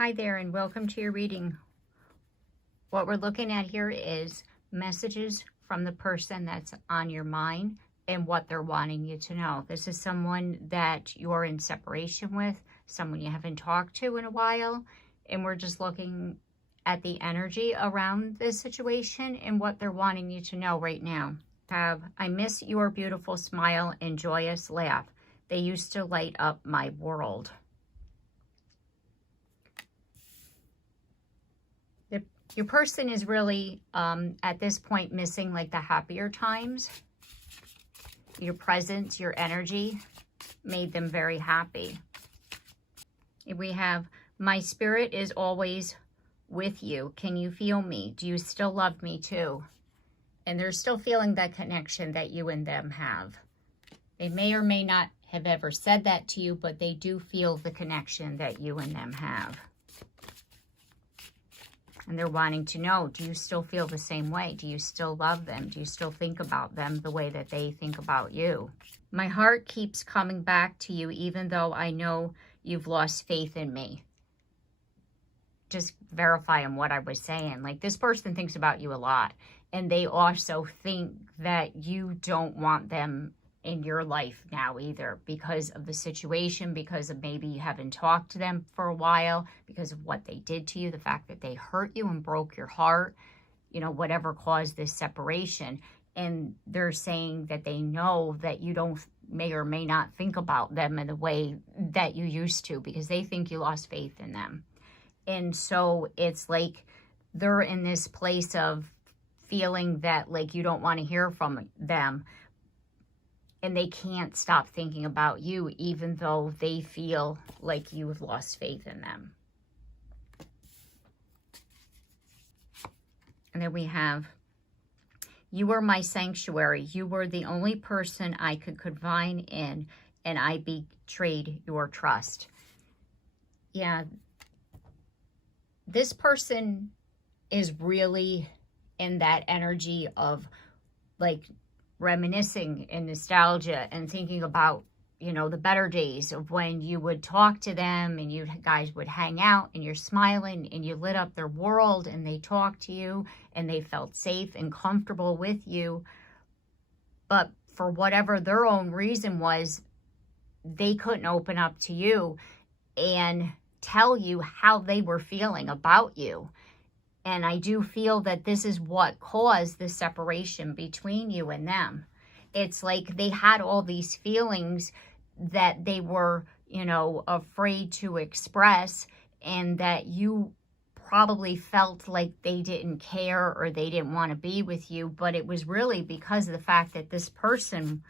Hi there, and welcome to your reading. What we're looking at here is messages from the person that's on your mind and what they're wanting you to know. This is someone that you're in separation with, someone you haven't talked to in a while, and we're just looking at the energy around this situation and what they're wanting you to know right now. I miss your beautiful smile and joyous laugh. They used to light up my world. Your person is really, at this point, missing like the happier times. Your presence, your energy made them very happy. We have, my spirit is always with you. Can you feel me? Do you still love me too? And they're still feeling that connection that you and them have. They may or may not have ever said that to you, but they do feel the connection that you and them have. And they're wanting to know, do you still feel the same way? Do you still love them? Do you still think about them the way that they think about you? My heart keeps coming back to you, even though I know you've lost faith in me. Just verifying what I was saying. Like, this person thinks about you a lot. And they also think that you don't want them in your life now either, because of the situation, because of maybe you haven't talked to them for a while, because of what they did to you, the fact that they hurt you and broke your heart, you know, whatever caused this separation. And they're saying that they know that you may or may not think about them in the way that you used to, because they think you lost faith in them. And so it's like they're in this place of feeling that like you don't want to hear from them. And they can't stop thinking about you, even though they feel like you have lost faith in them. And then we have, you were my sanctuary. You were the only person I could confide in, and I betrayed your trust. Yeah. This person is really in that energy of like reminiscing and nostalgia and thinking about, you know, the better days of when you would talk to them and you guys would hang out and you're smiling and you lit up their world and they talked to you and they felt safe and comfortable with you. But for whatever their own reason was, they couldn't open up to you and tell you how they were feeling about you. And I do feel that this is what caused the separation between you and them. It's like they had all these feelings that they were, you know, afraid to express, and that you probably felt like they didn't care or they didn't want to be with you. But it was really because of the fact that this person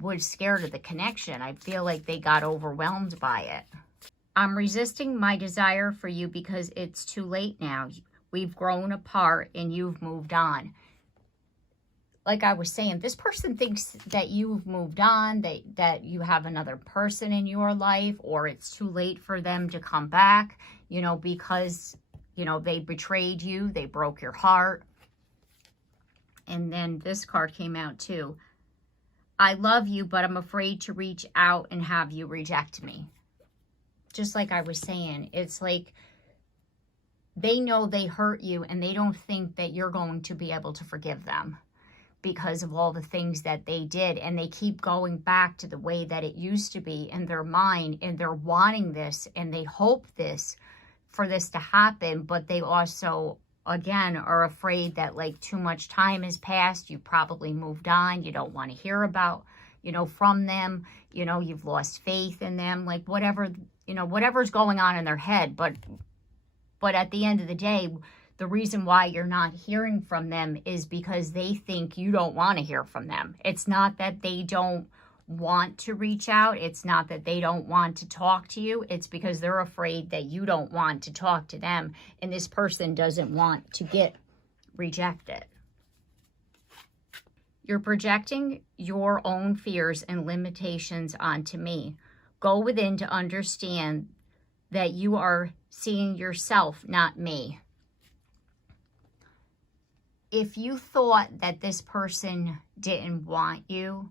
was scared of the connection. I feel like they got overwhelmed by it. I'm resisting my desire for you because it's too late now. We've grown apart and you've moved on. Like I was saying, this person thinks that you've moved on, that you have another person in your life, or it's too late for them to come back, you know, because, you know, they betrayed you, they broke your heart. And then this card came out too. I love you, but I'm afraid to reach out and have you reject me. Just like I was saying, it's like they know they hurt you and they don't think that you're going to be able to forgive them because of all the things that they did. And they keep going back to the way that it used to be in their mind, and they're wanting this and they hope for this to happen. But they also, again, are afraid that like too much time has passed. You probably moved on. You don't want to hear about, you know, from them. You know, you've lost faith in them, like whatever, you know, whatever's going on in their head. But at the end of the day, the reason why you're not hearing from them is because they think you don't want to hear from them. It's not that they don't want to reach out. It's not that they don't want to talk to you. It's because they're afraid that you don't want to talk to them. And this person doesn't want to get rejected. You're projecting your own fears and limitations onto me. Go within to understand that you are seeing yourself, not me. If you thought that this person didn't want you,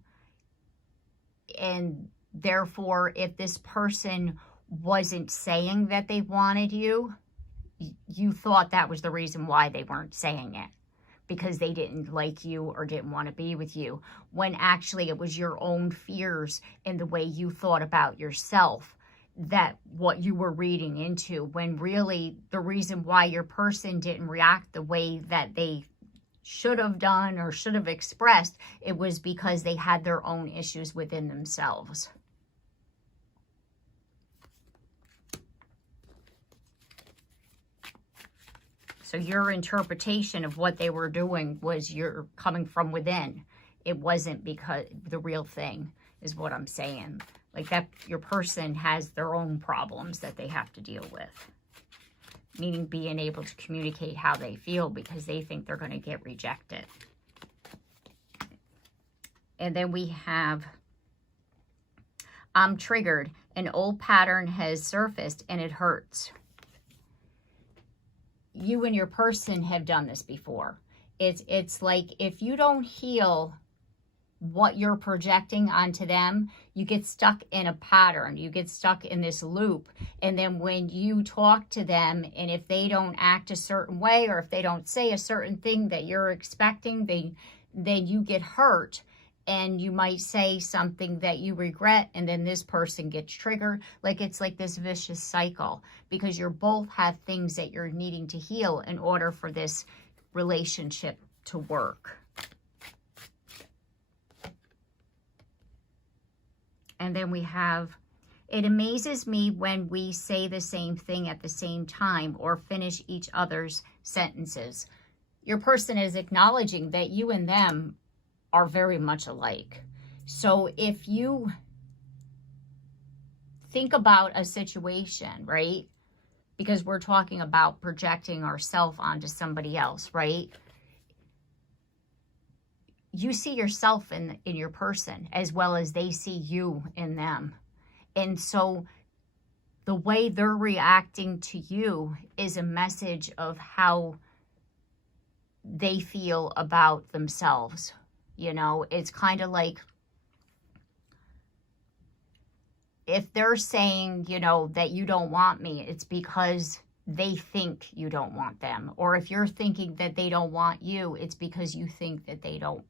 and therefore if this person wasn't saying that they wanted you, you thought that was the reason why they weren't saying it, because they didn't like you or didn't want to be with you, when actually it was your own fears and the way you thought about yourself that what you were reading into, when really the reason why your person didn't react the way that they should have done or should have expressed, it was because they had their own issues within themselves. So your interpretation of what they were doing was you're coming from within. It wasn't because the real thing is what I'm saying. Like that, your person has their own problems that they have to deal with. Meaning being able to communicate how they feel because they think they're going to get rejected. And then we have, I'm triggered. An old pattern has surfaced and it hurts. You and your person have done this before. It's like if you don't heal what you're projecting onto them, you get stuck in a pattern. You get stuck in this loop. And then when you talk to them, and if they don't act a certain way, or if they don't say a certain thing that you're expecting, then you get hurt. And you might say something that you regret, and then this person gets triggered. Like it's like this vicious cycle, because you both have things that you're needing to heal in order for this relationship to work. And then we have, it amazes me when we say the same thing at the same time or finish each other's sentences. Your person is acknowledging that you and them are very much alike. So if you think about a situation, right? Because we're talking about projecting ourselves onto somebody else, right? You see yourself in your person as well as they see you in them. And so the way they're reacting to you is a message of how they feel about themselves. You know, it's kind of like if they're saying, you know, that you don't want me, it's because they think you don't want them. Or if you're thinking that they don't want you, it's because you think that they don't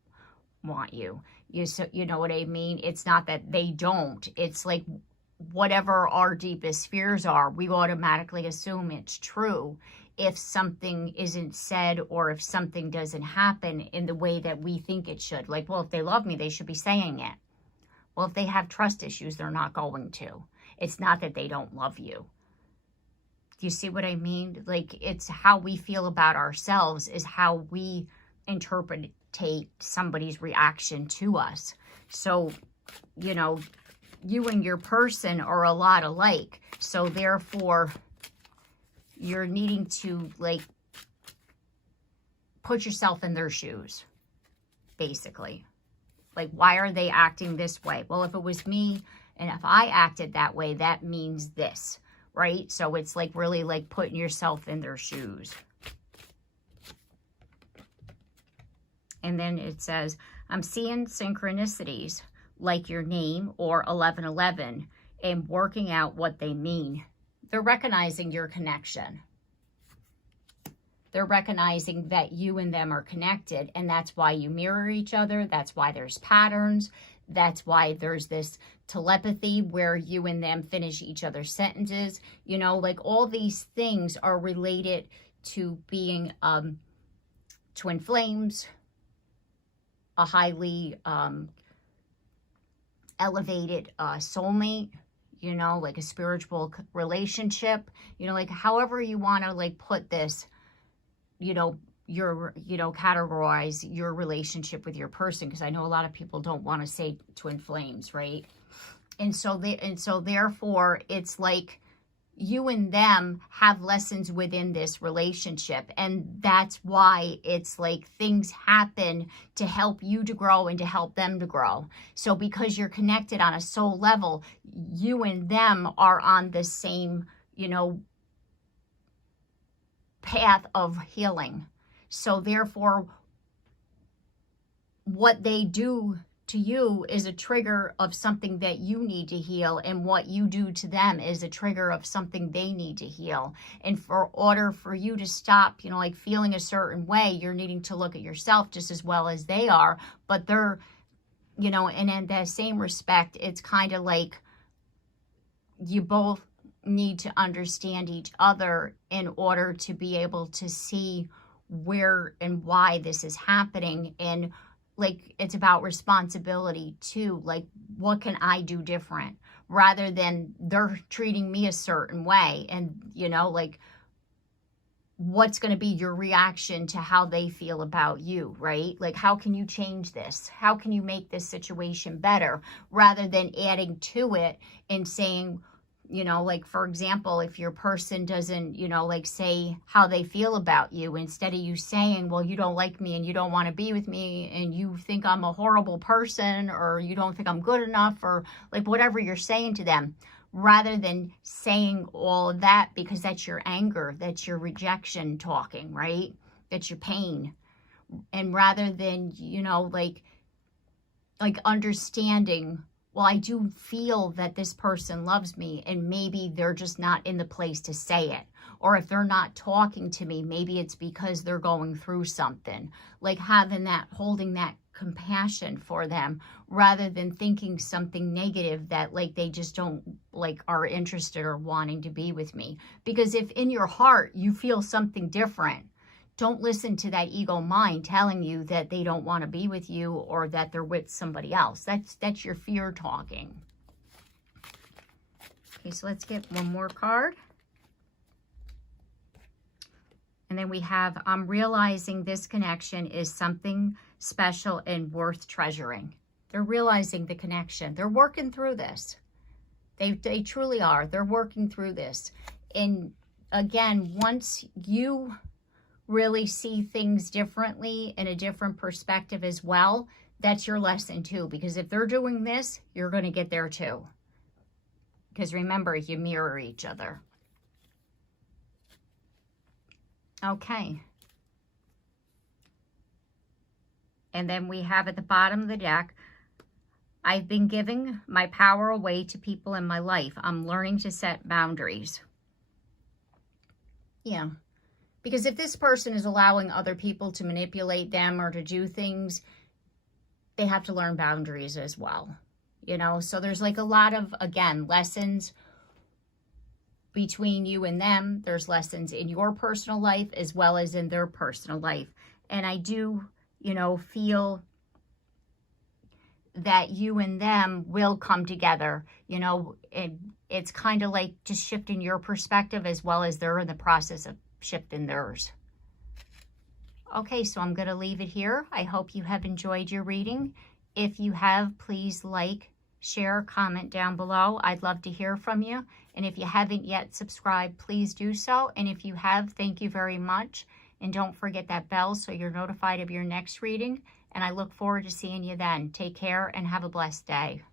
want you. You know what I mean? It's not that they don't. It's like whatever our deepest fears are, we automatically assume it's true if something isn't said or if something doesn't happen in the way that we think it should. Like, well, if they love me, they should be saying it. Well, if they have trust issues, they're not going to. It's not that they don't love you. Do you see what I mean? Like, it's how we feel about ourselves is how we interpret somebody's reaction to us. So, you know, you and your person are a lot alike. So therefore, you're needing to like put yourself in their shoes, basically. Like, why are they acting this way? Well, if it was me and if I acted that way, that means this, right? So it's like really like putting yourself in their shoes. And then it says, I'm seeing synchronicities like your name or 1111 and working out what they mean. They're recognizing your connection. They're recognizing that you and them are connected, and that's why you mirror each other. That's why there's patterns. That's why there's this telepathy where you and them finish each other's sentences. You know, like all these things are related to being twin flames, a highly elevated soulmate, you know, like a spiritual relationship, you know, like however you want to like put this, you know, categorize your relationship with your person, because I know a lot of people don't want to say twin flames, right? And so therefore it's like you and them have lessons within this relationship, and that's why it's like things happen to help you to grow and to help them to grow. So because you're connected on a soul level, you and them are on the same, you know, path of healing. So therefore, what they do to you is a trigger of something that you need to heal, and what you do to them is a trigger of something they need to heal. And for order for you to stop, you know, like feeling a certain way, you're needing to look at yourself just as well as they are. But they're, you know, and in that same respect, it's kind of like you both need to understand each other in order to be able to see where and why this is happening. And like, it's about responsibility too. Like, what can I do different, rather than they're treating me a certain way? And, you know, like, what's going to be your reaction to how they feel about you, right? Like, how can you change this? How can you make this situation better, rather than adding to it and saying, you know, like, for example, if your person doesn't, you know, like, say how they feel about you, instead of you saying, well, you don't like me and you don't want to be with me and you think I'm a horrible person, or you don't think I'm good enough, or like whatever you're saying to them, rather than saying all of that, because that's your anger, that's your rejection talking, right? That's your pain. And rather than, you know, like understanding, well, I do feel that this person loves me, and maybe they're just not in the place to say it. Or if they're not talking to me, maybe it's because they're going through something. Like, having that, holding that compassion for them, rather than thinking something negative, that like they just don't like are interested or wanting to be with me. Because if in your heart you feel something different, don't listen to that ego mind telling you that they don't want to be with you, or that they're with somebody else. That's your fear talking. Okay, so let's get one more card. And then we have, I'm realizing this connection is something special and worth treasuring. They're realizing the connection. They're working through this. They truly are. They're working through this. And again, once you really see things differently, in a different perspective as well, that's your lesson too. Because if they're doing this, you're going to get there too. Because remember, you mirror each other. Okay. And then we have at the bottom of the deck, I've been giving my power away to people in my life. I'm learning to set boundaries. Yeah. Because if this person is allowing other people to manipulate them or to do things, they have to learn boundaries as well. You know, so there's like a lot of, again, lessons between you and them. There's lessons in your personal life as well as in their personal life. And I do, you know, feel that you and them will come together. You know, it's kind of like just shifting your perspective, as well as they're in the process of shifting theirs. Okay, so I'm going to leave it here. I hope you have enjoyed your reading. If you have, please like, share, comment down below. I'd love to hear from you. And if you haven't yet subscribed, please do so. And if you have, thank you very much. And don't forget that bell so you're notified of your next reading. And I look forward to seeing you then. Take care and have a blessed day.